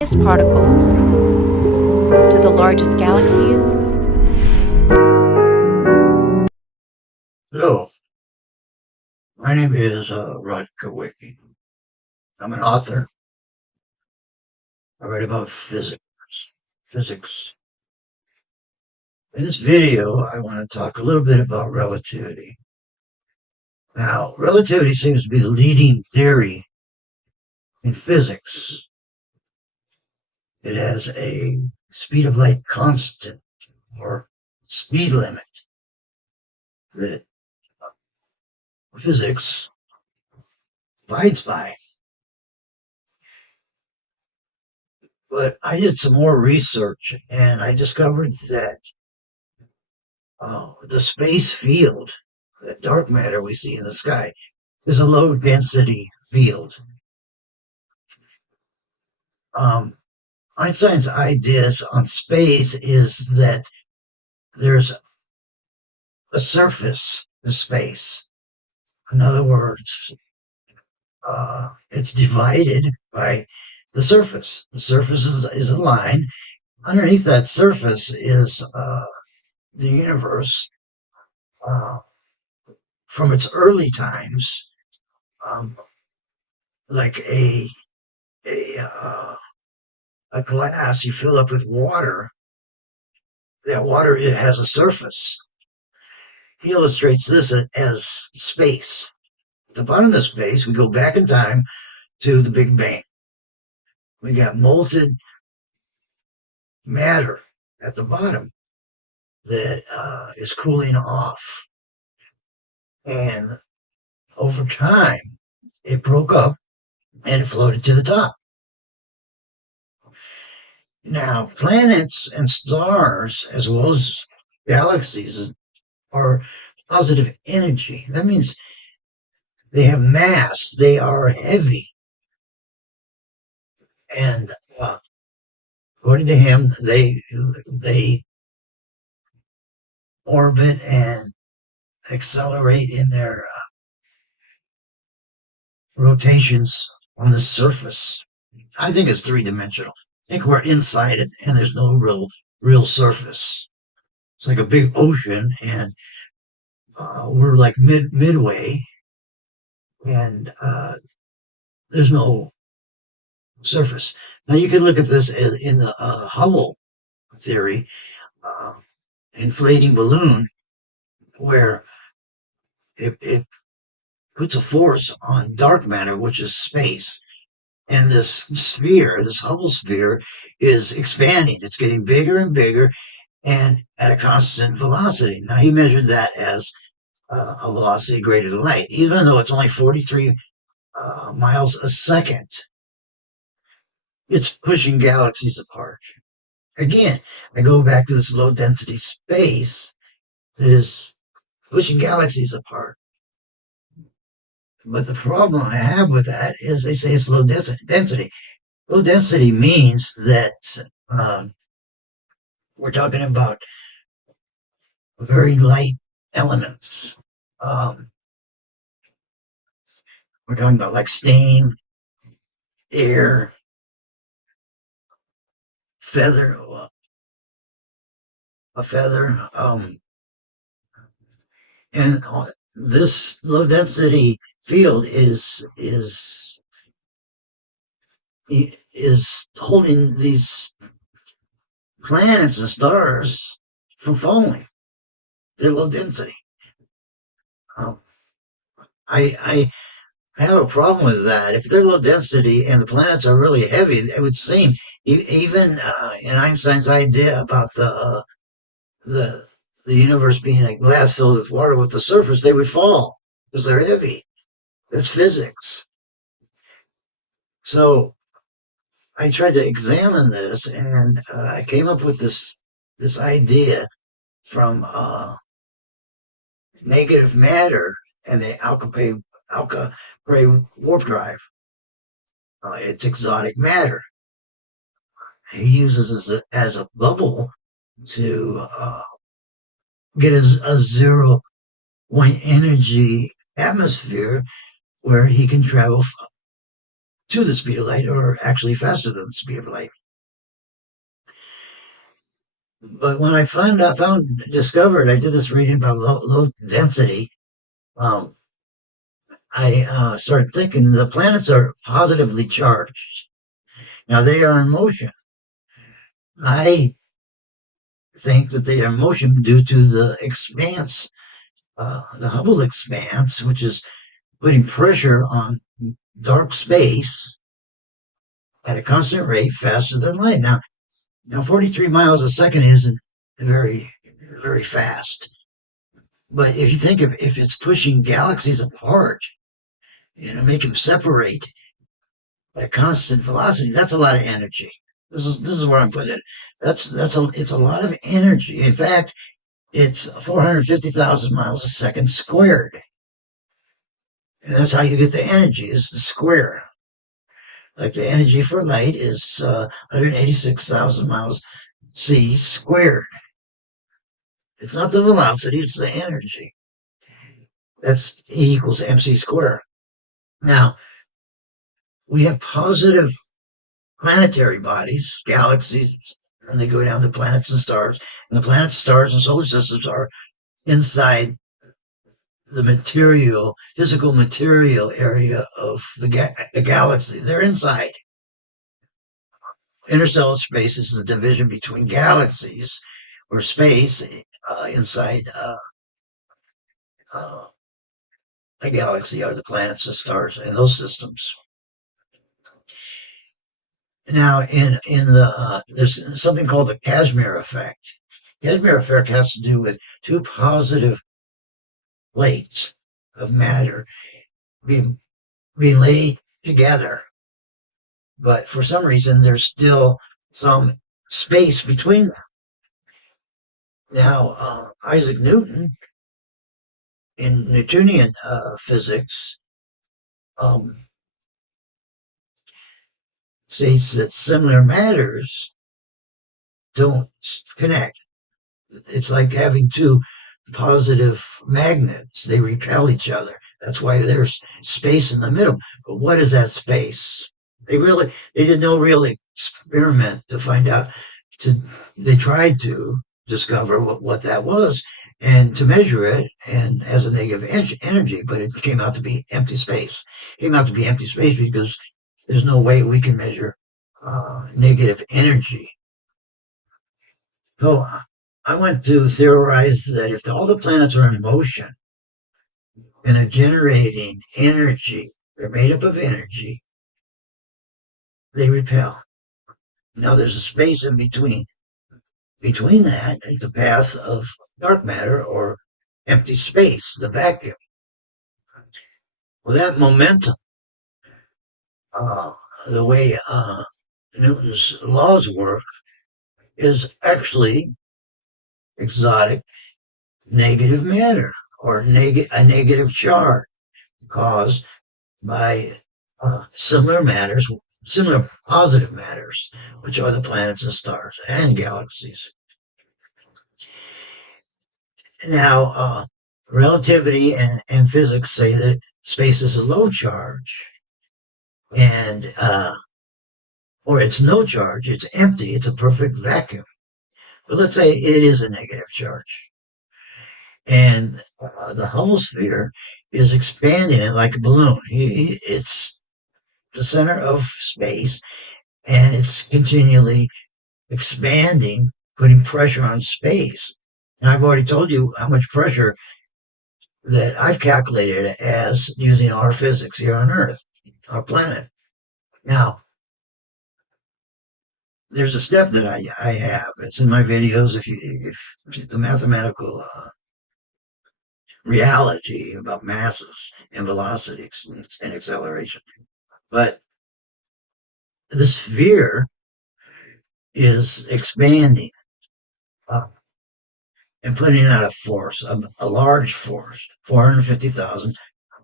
particles to the largest galaxies. Hello, my name is Rod Kowicki. I'm an author. I write about physics. In this video, I want to talk a little bit about relativity. Now, relativity seems to be the leading theory in physics. It has a speed of light constant or speed limit that physics abides by. But I did some more research and I discovered that the space field, that dark matter we see in the sky, is a low density field. Um, Einstein's ideas on space is that there's a surface to space. In other words, it's divided by the surface. The surface is a line. Underneath that surface is the universe uh, from its early times, um, like a uh, a glass you fill up with water. That water, it has a surface. He illustrates this as space. At the bottom of space, we go back in time to the Big Bang. We got molten matter at the bottom that is cooling off. And over time, it broke up and it floated to the top. Now, planets and stars, as well as galaxies, are positive energy. That means they have mass, they are heavy. And according to him, they orbit and accelerate in their rotations on the surface. I think it's three-dimensional. I think we're inside it, and there's no real surface. It's like a big ocean, and we're like midway, and there's no surface. Now you can look at this in the Hubble theory, uh, inflating balloon, where it puts a force on dark matter, which is space. And this sphere, this Hubble sphere, is expanding. It's getting bigger and bigger and at a constant velocity. Now, he measured that as a velocity greater than light, even though it's only 43 miles a second. It's pushing galaxies apart. Again, I go back to this low density space that is pushing galaxies apart. But the problem I have with that is they say it's low density. Low density means that we're talking about very light elements. Um, we're talking about like steam, air, feather, a feather, and this low density field is holding these planets and stars from falling. They're low density. Um, I have a problem with that. If they're low density and the planets are really heavy, it would seem even in Einstein's idea about the the universe being a glass filled with water with the surface, they would fall because they're heavy. That's physics. So I tried to examine this, and I came up with this idea from negative matter and the Alpha warp drive. It's exotic matter. He uses it as a bubble to get a 0 point energy atmosphere where he can travel to the speed of light, or actually faster than the speed of light. But when I discovered, I did this reading about low density. Um, I started thinking the planets are positively charged. Now they are in motion. I think that they are in motion due to the expanse, the Hubble expanse, which is putting pressure on dark space at a constant rate faster than light. Now 43 miles a second isn't very, very fast. But if you think of if it's pushing galaxies apart, make them separate at a constant velocity, that's a lot of energy. This is where I'm putting it. It's a lot of energy. In fact, it's 450,000 miles a second squared. And that's how you get the energy, is the square. Like the energy for light is 186,000 miles c squared. It's not the velocity, it's the energy. That's E equals mc squared. Now, we have positive planetary bodies, galaxies, and they go down to planets and stars. And the planets, stars, and solar systems are inside the physical material area of the galaxy. They're inside. Interstellar space is the division between galaxies, or space inside uh, a galaxy are the planets, the stars, and those systems. Now, in the there's something called the Casimir effect. Casimir effect has to do with two positive plates of matter being laid together, but for some reason there's still some space between them. Now, Isaac Newton, in Newtonian physics, um, states that similar matters don't connect. It's like having two positive magnets. They repel each other. That's why there's space in the middle. But what is that space? They did no real experiment to find out. They tried to discover what that was and to measure it and as a negative energy, but it came out to be empty space. It came out to be empty space because there's no way we can measure negative energy. So I went to theorize that if all the planets are in motion and are generating energy, they're made up of energy, they repel. Now there's a space in between. Between that is the path of dark matter, or empty space, the vacuum. Well, that momentum, uh, the way Newton's laws work, is actually exotic negative matter, or a negative charge caused by similar positive matters, which are the planets and stars and galaxies. Now, relativity and physics say that space is a low charge, and or it's no charge, it's empty, it's a perfect vacuum. But let's say it is a negative charge. And the Hubble sphere is expanding it like a balloon. It's the center of space, and it's continually expanding, putting pressure on space. And I've already told you how much pressure that I've calculated as using our physics here on Earth, our planet. Now, there's a step that I have. It's in my videos. If the mathematical reality about masses and velocities and acceleration, but the sphere is expanding up and putting out a force, a large force, 450,000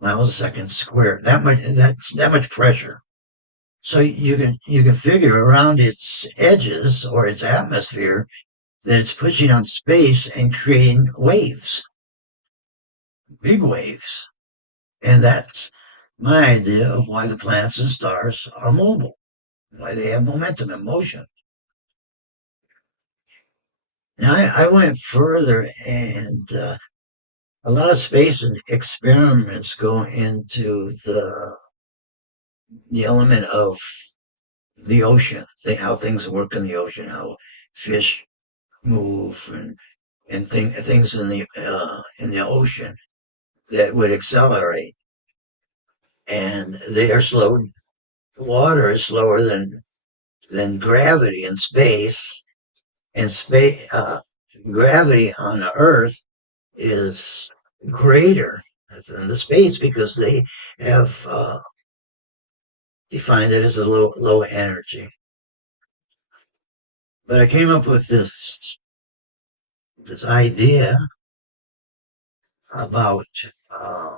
miles a second squared. That much pressure. So you can figure around its edges or its atmosphere that it's pushing on space and creating waves, big waves, and that's my idea of why the planets and stars are mobile, why they have momentum and motion. Now, I went further, and a lot of space experiments go into the element of the ocean, how things work in the ocean, how fish move, and things in the ocean that would accelerate, and they are slowed. Water is slower than gravity in space, and gravity on the Earth is greater than the space because they have defined it as a low energy. But I came up with this idea about uh,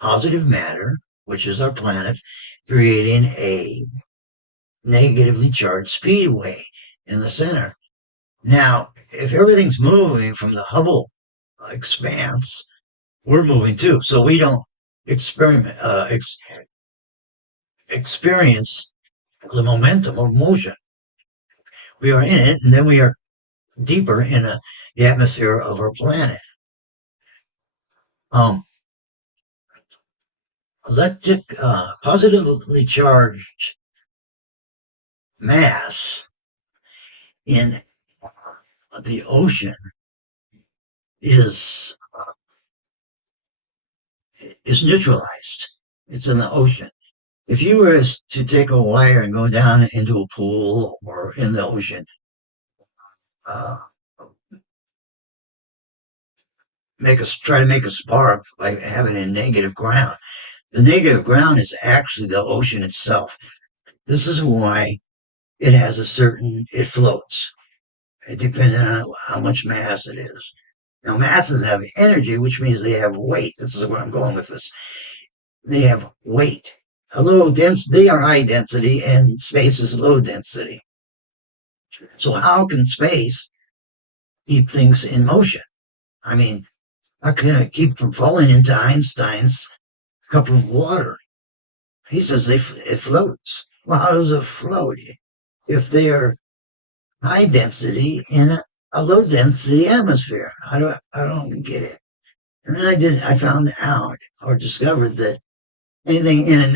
positive matter, which is our planet, creating a negatively charged speedway in the center. Now, if everything's moving from the Hubble expanse, we're moving too. So we don't experiment experience the momentum of motion. We are in it, and then we are deeper in the atmosphere of our planet. Um, positively charged mass in the ocean is is neutralized. It's in the ocean. If you were to take a wire and go down into a pool or in the ocean, uh, try to make a spark by having a negative ground. The negative ground is actually the ocean itself. This is why it floats, depending on how much mass it is. Now, masses have energy, which means they have weight. This is where I'm going with this. They have weight. They are high density, and space is low density. So how can space keep things in motion? I mean, how can it keep from falling into Einstein's cup of water? He says it floats. Well, how does it float if they are high density in a low density atmosphere? I don't get it. And then I found out or discovered that anything in a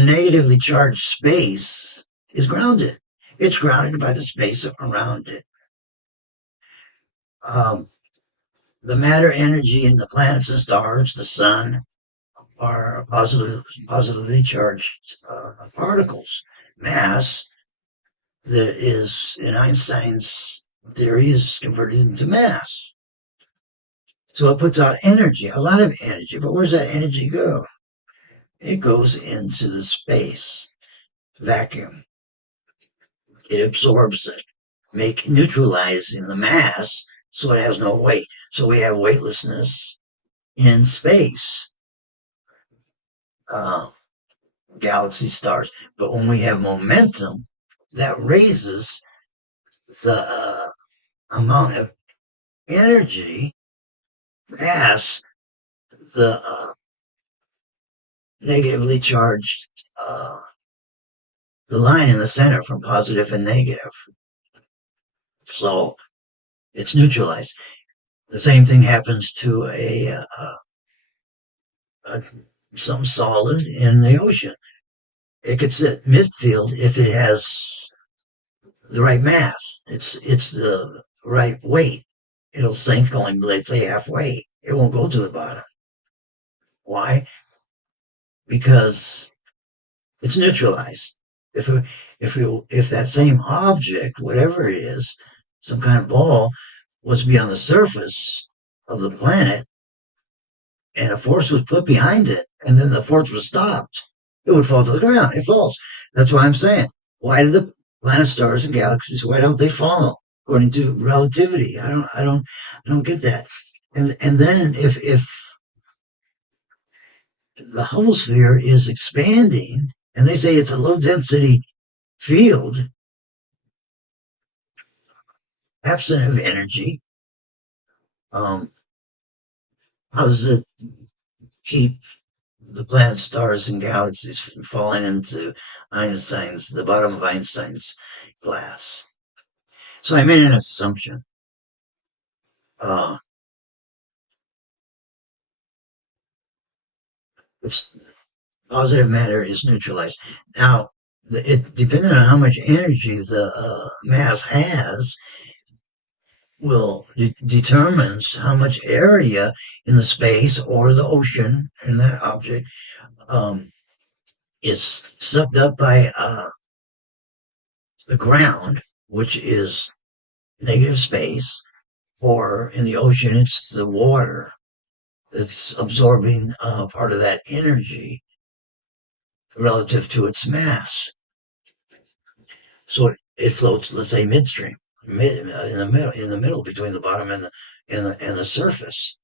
negatively charged space is grounded. It's grounded by the space around it. Um, the matter energy in the planets and stars, the sun, are positively charged particles. Mass that is in Einstein's theory is converted into mass. So it puts out energy, a lot of energy. But where's that energy go? It goes into the space vacuum. It absorbs it, neutralizing the mass so it has no weight. So we have weightlessness in space, uh, galaxy stars. But when we have momentum, that raises the amount of energy past the negatively charged, the line in the center from positive and negative. So it's neutralized. The same thing happens to a some solid in the ocean. It could sit midfield if it has the right mass. It's the right weight. It'll sink only, let's say, halfway. It won't go to the bottom. Why? Because it's neutralized. If if that same object, whatever it is, some kind of ball, was to be on the surface of the planet, and a force was put behind it, and then the force was stopped, it would fall to the ground. It falls. That's why I'm saying, why do the planets, stars, and galaxies, why don't they fall according to relativity? I don't get that. And then if the Hubble sphere is expanding, and they say it's a low density field, absent of energy, um, how does it keep the planets, stars, and galaxies falling into the bottom of Einstein's glass. So I made an assumption. Uh, it's positive matter is neutralized. Now, it depending on how much energy the mass has, determines how much area in the space or the ocean in that object um, is sucked up by the ground, which is negative space, or in the ocean, it's the water that's absorbing part of that energy relative to its mass. So it floats, let's say, midstream, in the middle between the bottom and the surface,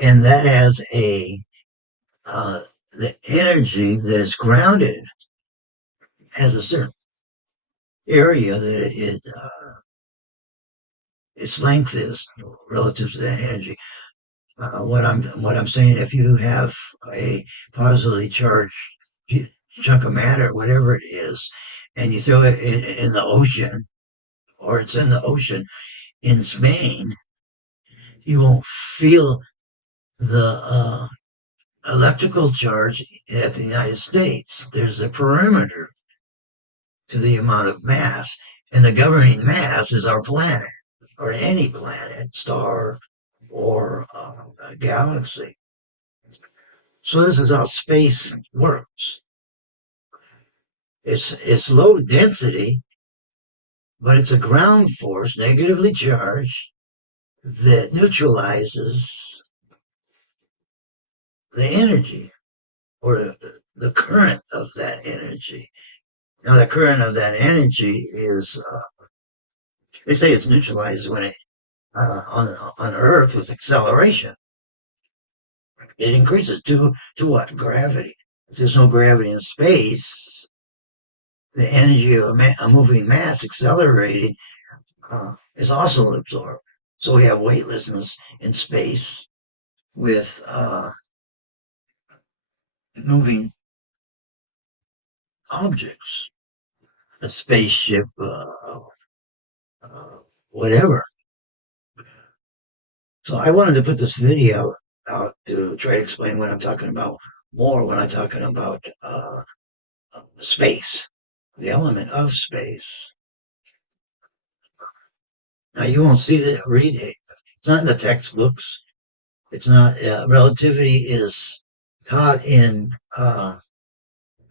and that has the energy that is grounded has a certain area that its length is relative to that energy. What I'm saying, if you have a positively charged chunk of matter, whatever it is, and you throw it in the ocean, or it's in the ocean in Spain, you won't feel the electrical charge at the United States. There's a perimeter to the amount of mass, and the governing mass is our planet, or any planet, star, or galaxy. So this is how space works. It's low density, but it's a ground force, negatively charged, that neutralizes the energy, or the current of that energy. Now, the current of that energy is, they say it's neutralized when on Earth with acceleration. It increases to what? Gravity. If there's no gravity in space, the energy of a moving mass accelerating is also absorbed. So we have weightlessness in space with moving objects, a spaceship, whatever. So I wanted to put this video out to try to explain what I'm talking about more when I'm talking about space, the element of space. Now you won't see that, read it. It's not in the textbooks. It's not. Relativity is taught in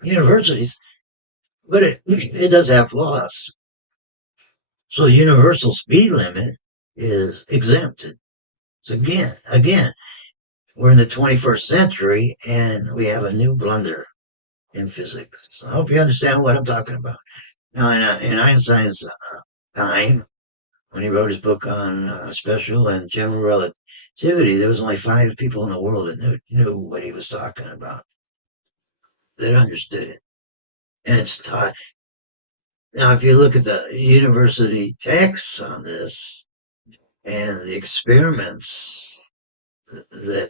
universities, but it does have flaws. So the universal speed limit is exempted. So again, we're in the 21st century and we have a new blunder in physics. So I hope you understand what I'm talking about. Now, in Einstein's time, when he wrote his book on special and general relativity, there was only 5 people in the world that knew what he was talking about, that understood it. And it's taught. Now, if you look at the university texts on this and the experiments that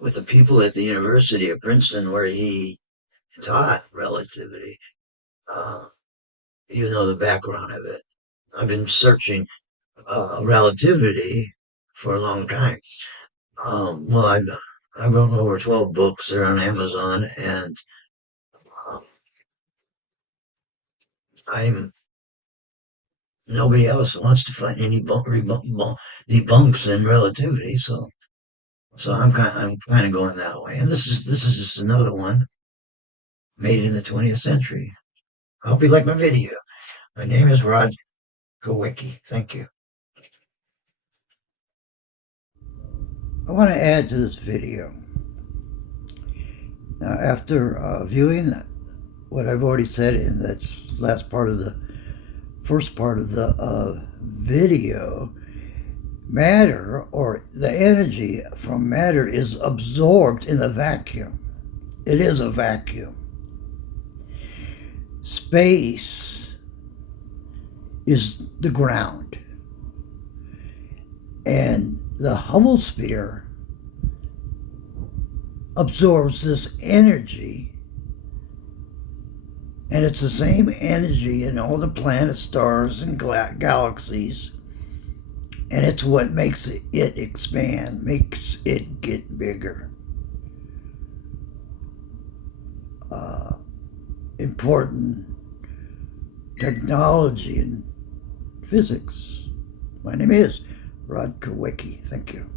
with the people at the University of Princeton where he taught relativity, uh, you know the background of it. I've been searching relativity for a long time. Well, I wrote over 12 books. They're on Amazon, and uh, I'm nobody else wants to find any debunks in relativity. So I'm kind of going that way. And this is just another one made in the 20th century. I hope you like my video. My name is Rod Kowicki. Thank you. I want to add to this video. Now, after viewing what I've already said in that first part of the video, matter, or the energy from matter, is absorbed in a vacuum. It is a vacuum. Space is the ground. And the Hubble sphere absorbs this energy, and it's the same energy in all the planets, stars, and galaxies, and it's what makes it expand, makes it get bigger. Important technology and physics. My name is Rod Kowicki. Thank you.